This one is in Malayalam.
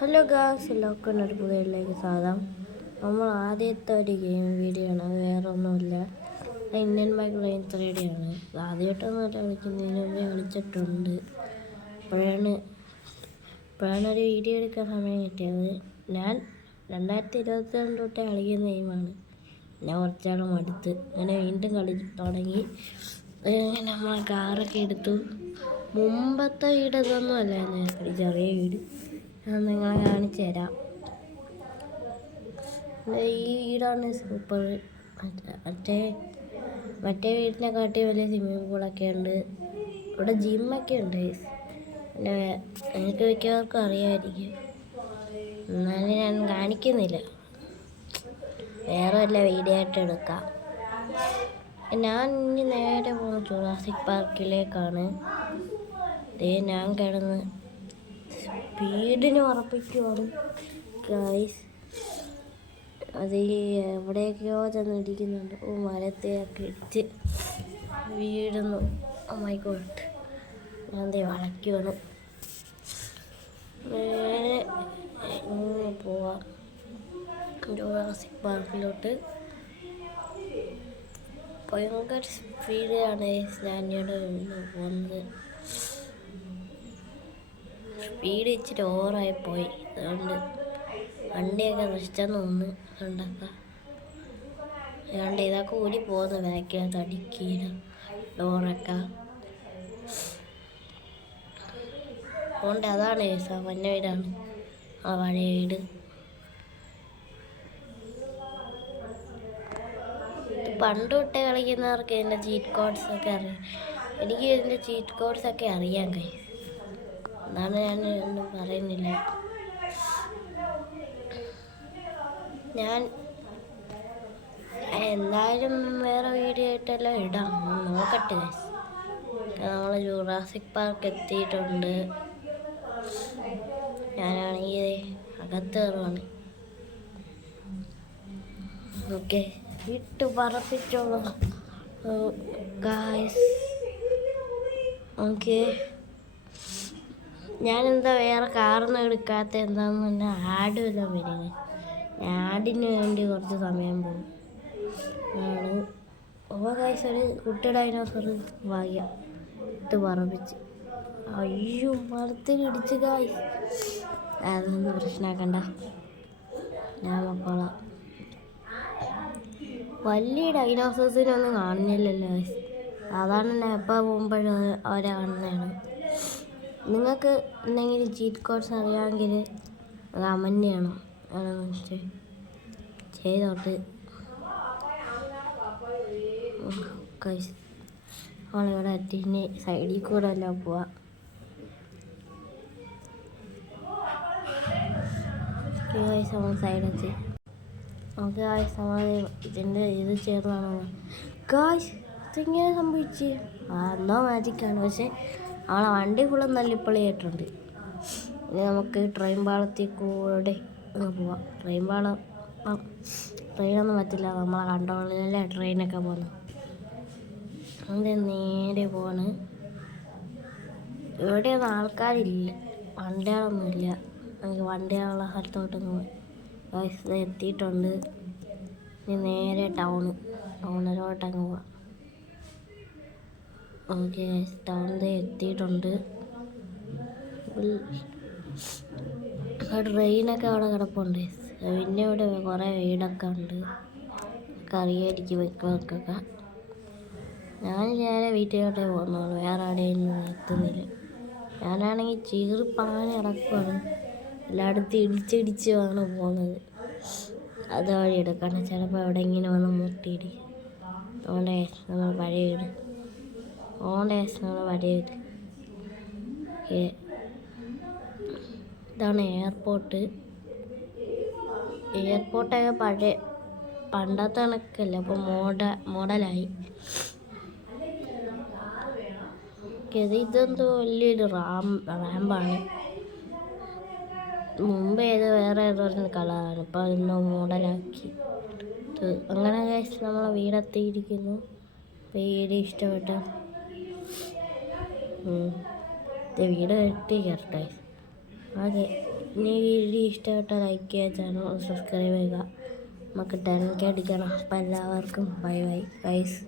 ഹലോ ഗാസ് എല്ലാവർക്കും ഒരു പുതിയതിലേക്ക് സ്വാഗതം. നമ്മൾ ആദ്യത്തെ ഒരു ഗെയിം വീഡിയോ ആണ്. വേറെ ഒന്നുമില്ല Indian bike line three D ആണ്. ആദ്യമായിട്ടൊന്നുമല്ല കളിക്കുന്നതിന് മുമ്പേ കളിച്ചിട്ടുണ്ട്. അപ്പോഴാണ് ഇപ്പോഴാണ് ഒരു വീഡിയോ എടുക്കാൻ സമയം കിട്ടിയത്. ഞാൻ രണ്ടായിരത്തി ഇരുപത്തി രണ്ട് തൊട്ടേ കളിക്കുന്ന ഗെയിമാണ് ഞാൻ കുറച്ചാൾ മടുത്ത്. അങ്ങനെ വീണ്ടും കളി തുടങ്ങി. നമ്മൾ കാറൊക്കെ എടുത്തു. മുമ്പത്തെ വീട് ഇതൊന്നും അല്ലായിരുന്നു. ചെറിയ വീട്. ഞാൻ നിങ്ങളെ കാണിച്ചു തരാം. ഈ വീടാണ് സൂപ്പർ മറ്റേ മറ്റേ വീടിനെ കാട്ടി വലിയ സ്വിമ്മിംഗ് പൂളൊക്കെ ഉണ്ട്. ഇവിടെ ജിമ്മൊക്കെ ഉണ്ട് പിന്നെ എനിക്ക് മിക്കവർക്കും അറിയാമായിരിക്കും എന്നാലും ഞാൻ കാണിക്കുന്നില്ല. വേറെ വല്ല വീഡിയോ ആയിട്ട് എടുക്കാം. ഞാൻ ഇനി നേരെ പോകുന്നത് ജുറാസിക് പാർക്കിലേക്കാണ് ദേ ഞാൻ കിടന്ന് സ്പീഡിന് ഉറപ്പിക്കുവാണ്. ഗൈസ് അത് എവിടെയൊക്കെയോ ചെന്നിരിക്കുന്നുണ്ട് ഓ മരത്തെയൊക്കെ ഇടിച്ച് വീടുന്നു അമ്മായിക്കോട്ട് ഗോഡ് ഞാൻ ദേ വളയ്ക്കുവാണ്. നേരെ ഇങ്ങനെ പോവാം. ജുറാസിക് പാർക്കിലോട്ട്. ഭയങ്കര സ്പീഡിലാണ് ഞാൻ ഇവിടെ പോകുന്നത് സ്പീഡ് ഇച്ചിരി ഓവറായി പോയി. അതുകൊണ്ട് വണ്ടിയൊക്കെ നശിച്ചെന്ന് തോന്നുന്നു അതുകൊണ്ടൊക്കെ അതുകൊണ്ട് ഇതൊക്കെ ഊരി പോകുന്നു ബാക്കിനകത്ത് തടിക്കീര ഡോറൊക്കെ. അതുകൊണ്ട് അതാണ് മഞ്ഞ വീടാണ്. ആ പഴയ വീട്. പണ്ട് തൊട്ടേ കളിക്കുന്നവർക്ക് ഇതിന്റെ ചീറ്റ് കോഡ്സൊക്കെ അറിയാം. എനിക്ക് ഇതിന്റെ ചീറ്റ് കോഡ്സൊക്കെ അറിയാൻ കഴിയും എന്നാണ് ഞാൻ ഒന്നും പറയുന്നില്ല. ഞാൻ എന്തായാലും വേറെ വീഡിയോ ആയിട്ടെല്ലാം ഇടാം. നോക്കട്ടെ. നമ്മൾ ജൂറാസിക് പാർക്ക് എത്തിയിട്ടുണ്ട്. ഞാനാണെങ്കിൽ അകത്ത് കയറുവാണ് ഓക്കെ. വിട്ട് പറപ്പിച്ചോളൂ. Guys okay. ഞാനെന്താ വേറെ കാറൊന്നും എടുക്കാത്ത എന്താന്ന് പറഞ്ഞാൽ ആഡ് വല്ലതും വരിക. ആടിന് വേണ്ടി കുറച്ച് സമയം പോകും. ഓ കാഴ്ച ഒരു കുട്ടി ഡൈനോസർ ഭാഗ്യം. ഇത് പറപ്പിച്ച് അയ്യോ മരത്തിൽ ഇടിച്ച് കായ് അതൊന്നും പ്രശ്നമാക്കണ്ട ഞാൻ മക്കളാം വലിയ ഡൈനോസേഴ്സിനൊന്നും കാണുന്നില്ലല്ലോ. അതാണ് എപ്പോൾ പോകുമ്പോഴും അവരെ കാണുന്നതാണ്. നിങ്ങൾക്ക് എന്തെങ്കിലും ചീറ്റ് കോഡ്സ് അറിയാമെങ്കിൽ അത് ചെയ്യണം അതാണെന്ന് ചെയ്- ചെയ്തോട്ട്. നമ്മളിവിടെ എത്തി ഇനി സൈഡിൽ കൂടെ അല്ല പോവാ. സൈഡെത്തി നമുക്ക് ഗായ്സ് നമ്മൾ ഇതിന്റെ ഇത് ചേർന്നാണ്. കാശ് ഇതെങ്ങനെ സംഭവിച്ച്? ആ എന്തോ മാജിക്കാണ് പക്ഷെ നമ്മളെ വണ്ടി ഫുള്ളും തല്ലിപ്പൊളിയായിട്ടുണ്ട്. ഇനി നമുക്ക് ട്രെയിൻ പാളത്തിൽ കൂടെ പോവാം. ട്രെയിൻ പാളം ട്രെയിനൊന്നും പറ്റില്ല. നമ്മളെ കണ്ടോളിലല്ലേ ട്രെയിനൊക്കെ പോകുന്നത് അതിന്റെ നേരെ പോവാണ്. ഇവിടെയൊന്നും ആൾക്കാരില്ല. വണ്ടികളൊന്നുമില്ല. നമുക്ക് വണ്ടികളുള്ള സ്ഥലത്തോട്ടൊന്ന് പോയി. എത്തിയിട്ടുണ്ട്. ഇനി നേരെ ടൗണ് ടൗണിലോട്ടങ്ങ് പോവാം. ഓക്കെ ടൗണിൽ എത്തിയിട്ടുണ്ട്. ട്രെയിനൊക്കെ അവിടെ കിടപ്പുണ്ട് പിന്നെ ഇവിടെ കുറേ വീടൊക്കെ ഉണ്ട്. കറിയായിരിക്കും വെക്കൊക്കെ ഞാൻ നേരെ വീട്ടിലോട്ടേ പോകുന്നുള്ളൂ. വേറെ ആടെയൊന്നും എത്തുന്നില്ല ഞാനാണെങ്കിൽ ചീറിപ്പാഞ്ഞ് കിടക്കുവാണ്. എല്ലായിടത്തും ഇടിച്ചിടിച്ചാണ് പോകുന്നത്. അത് വഴി എടുക്കണം. ചിലപ്പോൾ എവിടെ ഇങ്ങനെ വന്ന് മുട്ടിയിടിക്കും അതുകൊണ്ടേ നമ്മൾ പഴയ വീട് അതുകൊണ്ടേ നമ്മൾ വീട് ഇതാണ് എയർപോർട്ട്. എയർപോർട്ടൊക്കെ പഴയ പണ്ടത്തെ കണക്കല്ല അപ്പോൾ മോഡ മോഡലായി. ഇത് ഇതെന്തോ വലിയൊരു റാം റാമ്പാണ്. മുമ്പ് ഏത് വേറെ ഏതോ ഒരു കളറാണ് ഇപ്പൊ എന്തോ മോഡലാക്കി. അങ്ങനെ നമ്മളെ വീടെത്തിയിരിക്കുന്നു. വീട് ഇഷ്ടപ്പെട്ട ഇത് വീട് കെട്ടി ഓക്കെ ഇനി വീഡിയോ ഇഷ്ടപ്പെട്ട ലൈക്ക് ചെയ്യുക ചാനൽ സബ്സ്ക്രൈബ് ചെയ്യുക. നമുക്ക് ടെൻ കെ അടിക്കണം. അപ്പം എല്ലാവർക്കും ബൈ ബൈ ഗൈസ്